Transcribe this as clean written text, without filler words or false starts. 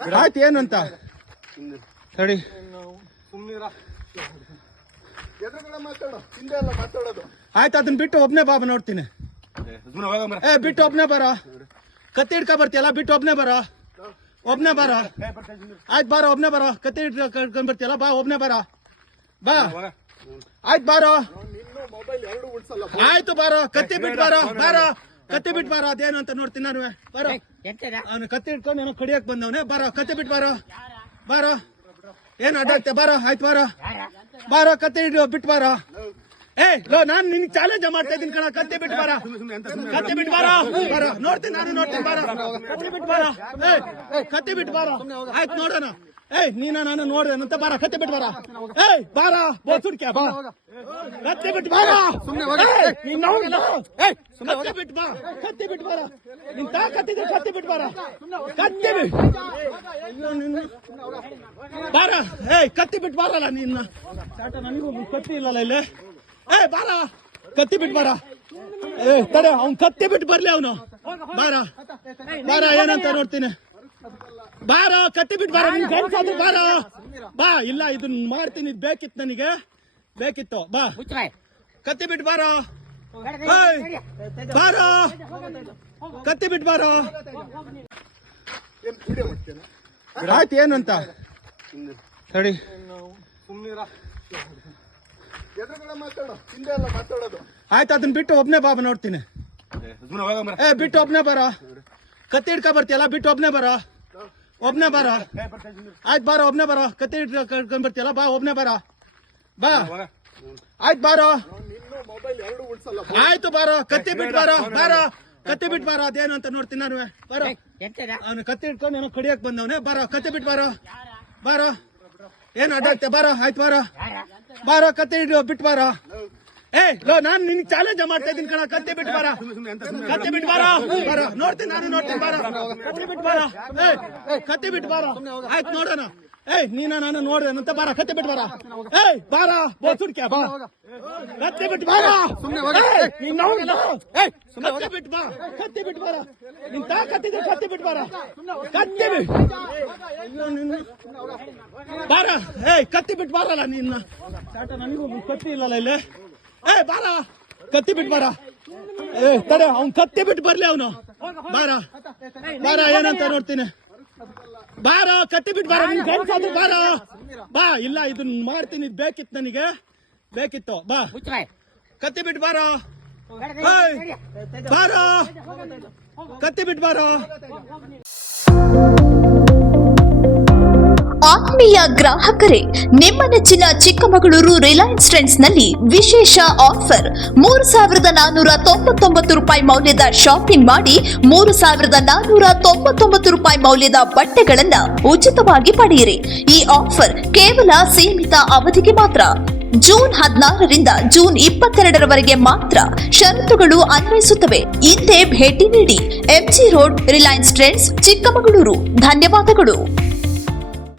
ಆಯ್ತು ಏನಂತ ತಡಿ ಆಯ್ತು ಅದನ್ನ ಬಿಟ್ಟು ಒಬ್ನೇ ಬಾಬಾ ನೋಡ್ತೀನಿ ಬಿಟ್ಟು ಒಬ್ನೇ ಬರ ಕತ್ತಿ ಹಿಡ್ಕೊ ಬರ್ತೀಯಲ್ಲ ಬಿಟ್ಟು ಒಬ್ನೇ ಬರ ಆಯ್ತು ಬಾರ ಒಬ್ನೇ ಬರ ಕತ್ತಿ ಹಿಡ್ಕೊಂಡ್ ಬರ್ತೀಯಲ್ಲ ಬಾ ಒಬ್ನೇ ಬರ ಬಾ ಆಯ್ತು ಬಾರೋ ಆಯ್ತು ಬಾರೋ ಕತ್ತಿ ಬಿಟ್ಟು ಬಾರೋ ಅದೇನು ಅಂತ ನೋಡ್ತೀನಿ ನಾನು ಬಾರೋ ಅವನು ಕತ್ತಿ ಹಿಡ್ಕೊಂಡು ಏನೋ ಕಡಿಯಕ್ ಬಂದವನೇ ಬಾರೋ ಕತ್ತಿ ಬಿಟ್ಟು ಬಾರೋ ಏನು ಅಡ್ಡಾಗ್ತೆ ಬಾರೋ ಆಯ್ತು ಬಾರೋ ಕತ್ತಿ ಬಿಟ್ಟು ಬಾರೋ ನಾನು ನಿನ್ಗೆ ಚಾಲೆಂಜ್ ಮಾಡ್ತಾ ಇದ್ದೀನಿ ಕಣ ಕತ್ತಿ ಬಿಟ್ಟು ಬಾರೋ ನೋಡ್ತೀನಿ ಬಾರೋ ಕತ್ತಿ ಬಿಟ್ಟು ಬಾರೋ ಆಯ್ತು ನೋಡೋಣ ನಾನು ನೋಡ್ದೇನಂತ ಬಾರ ಕತ್ತಿ ಬಿಟ್ಟು ಬಾರ ಬೋಸುಡ್ಕೆ ಬಾ ಕತ್ತಿ ಬಿಟ್ಟು ಬಾರ ಕತ್ತಿ ಬಿಟ್ಟು ಬಾರ ನಿನ್ ತಾಕತ್ತಿದ್ರೆ ಕತ್ತಿ ಬಿಟ್ಟು ಬಾರ ಬಾರ ಕತ್ತಿ ಬಿಟ್ಟು ಬಾರಲ್ಲ ನಿನ್ನ ನನಗೂ ಕತ್ತಿ ಇಲ್ಲಲ್ಲ ಇಲ್ಲಿ ಬಾರ ಕತ್ತಿ ಬಿಟ್ಟು ಬಾರ ತಡೆ ಅವ್ನ್ ಕತ್ತಿ ಬಿಟ್ಟು ಬರ್ಲಿ ಅವನು ಬಾರ ಏನಂತ ನೋಡ್ತೀನಿ ಬಾರ ಕತ್ತಿ ಬಿಟ್ಟು ಬಾರ ನಿನ್ ಗಂಡ್ಸಾದ್ರು ಬಾರ ಬಾ ಇಲ್ಲ ಇದನ್ನ ಮಾಡ್ತೀನಿ ಇದು ಬೇಕಿತ್ತು ನನಗೆ ಬಾ ಕತ್ತಿ ಬಿಟ್ಟು ಬಾರ ಕತ್ತಿ ಬಿಟ್ಟು ಬಾರ ಆಯ್ತು ಏನಂತ ತಡಿ ಆಯ್ತು ಅದನ್ನ ಬಿಟ್ಟು ಒಬ್ನೇ ಬಾಬಾ ನೋಡ್ತೀನಿ ಬಿಟ್ಟು ಒಬ್ನೇ ಬರ ಕತ್ತಿ ಹಿಡ್ಕೊ ಬರ್ತೀಯಲ್ಲ ಬಿಟ್ಟು ಒಬ್ನೇ ಬರ ಆಯ್ತು ಬಾರೋ ಒಬ್ನೇ ಬರ ಕತ್ತಿ ಹಿಡ್ಕೊಂಡ್ ಬರ್ತೀಯಲ್ಲ ಬಾ ಒಬ್ನೇ ಬಾ ಆಯ್ತು ಬಾರೋ ಆಯ್ತು ಬಾರೋ ಕತ್ತಿ ಬಿಟ್ಟು ಬಾರೋ ಅದೇನು ಅಂತ ನೋಡ್ತೀನಿ ನಾನು ಬಾರೋ ಅವನು ಕತ್ತಿ ಹಿಡ್ಕೊಂಡು ಏನೋ ಕಡಿಯಕ್ ಬಂದವನೇ ಬಾರೋ ಕತ್ತಿ ಬಿಟ್ಟು ಬಾರೋ ಏನು ಅಡ್ಡಾಗ್ತೆ ಬಾರೋ ಆಯ್ತು ಬಾರೋ ಕತ್ತಿ ಬಿಟ್ಟು ಬಾರೋ ನಾನು ನಿನ್ಗೆ ಚಾಲೆಂಜ್ ಮಾಡ್ತಾ ಇದ್ದೀನಿ ಕಣ ಕತ್ತಿ ಬಿಟ್ಟು ಬಾರೋ ನೋಡ್ತೀನಿ ಬಾರೋ ಕತ್ತಿ ಬಿಟ್ಟು ಬಾರೋ ಆಯ್ತು ನೋಡೋಣ ನಾನು ನೋಡ್ದೇನಂತ ಬಾರ ಕತ್ತಿ ಬಿಟ್ಟು ಬಾರ ಬೋಸುಡ್ಕೆ ಬಾ ಕತ್ತಿ ಬಿಟ್ಟು ಬಾರ ಕತ್ತಿ ಬಿಟ್ಟು ಬಾರ ನಿನ್ ತಾಕತ್ತಿದ್ರೆ ಕತ್ತಿ ಬಿಟ್ಟು ಬಾರ ಬಾರ ಕತ್ತಿ ಬಿಟ್ಟು ಬಾರಲ್ಲ ನಿನ್ನ ನನಗೂ ಕತ್ತಿ ಇಲ್ಲಲ್ಲ ಇಲ್ಲಿ ಬಾರ ಕತ್ತಿ ಬಿಟ್ಟು ಬಾರ ತಡೆ ಅವ್ನ್ ಕತ್ತಿ ಬಿಟ್ಟು ಬರ್ಲಿ ಅವನು ಬಾರ ಏನಂತ ನೋಡ್ತೀನಿ ಬಾರ ಕತ್ತಿ ಬಿಟ್ಟು ಬಾರ ನಿನ್ ಗಂಡ್ಸಾದ್ರು ಬಾರ ಬಾ ಇಲ್ಲ ಇದನ್ನ ಮಾಡ್ತೀನಿ ಇದು ಬೇಕಿತ್ತು ನನಗೆ ಬಾ ಕತ್ತಿ ಬಿಟ್ಟು ಬಾರ ಕತ್ತಿ ಬಿಟ್ಟು ಬಾರ ಆತ್ಮೀಯ ಗ್ರಾಹಕರೇ, ನಿಮ್ಮ ನೆಚ್ಚಿನ ಚಿಕ್ಕಮಗಳೂರು ರಿಲಯನ್ಸ್ ಟ್ರೆಂಡ್ಸ್ ನಲ್ಲಿ ವಿಶೇಷ ಆಫರ್ 3,499 ರೂಪಾಯಿ ಮೌಲ್ಯದ ಶಾಪಿಂಗ್ ಮಾಡಿ 3,499 ರೂಪಾಯಿ ಮೌಲ್ಯದ ಬಟ್ಟೆಗಳನ್ನ ಉಚಿತವಾಗಿ ಪಡೆಯಿರಿ. ಈ ಆಫರ್ ಕೇವಲ ಸೀಮಿತ ಅವಧಿಗೆ ಮಾತ್ರ. ಜೂನ್ 16ರಿಂದ ಜೂನ್ 22ರವರೆಗೆ ಮಾತ್ರ. ಷರತ್ತುಗಳು ಅನ್ವಯಿಸುತ್ತವೆ. ಹಿಂದೆ ಭೇಟಿ ನೀಡಿ. M G road, Reliance Trends, Chikkamagaluru. ಧನ್ಯವಾದಗಳು.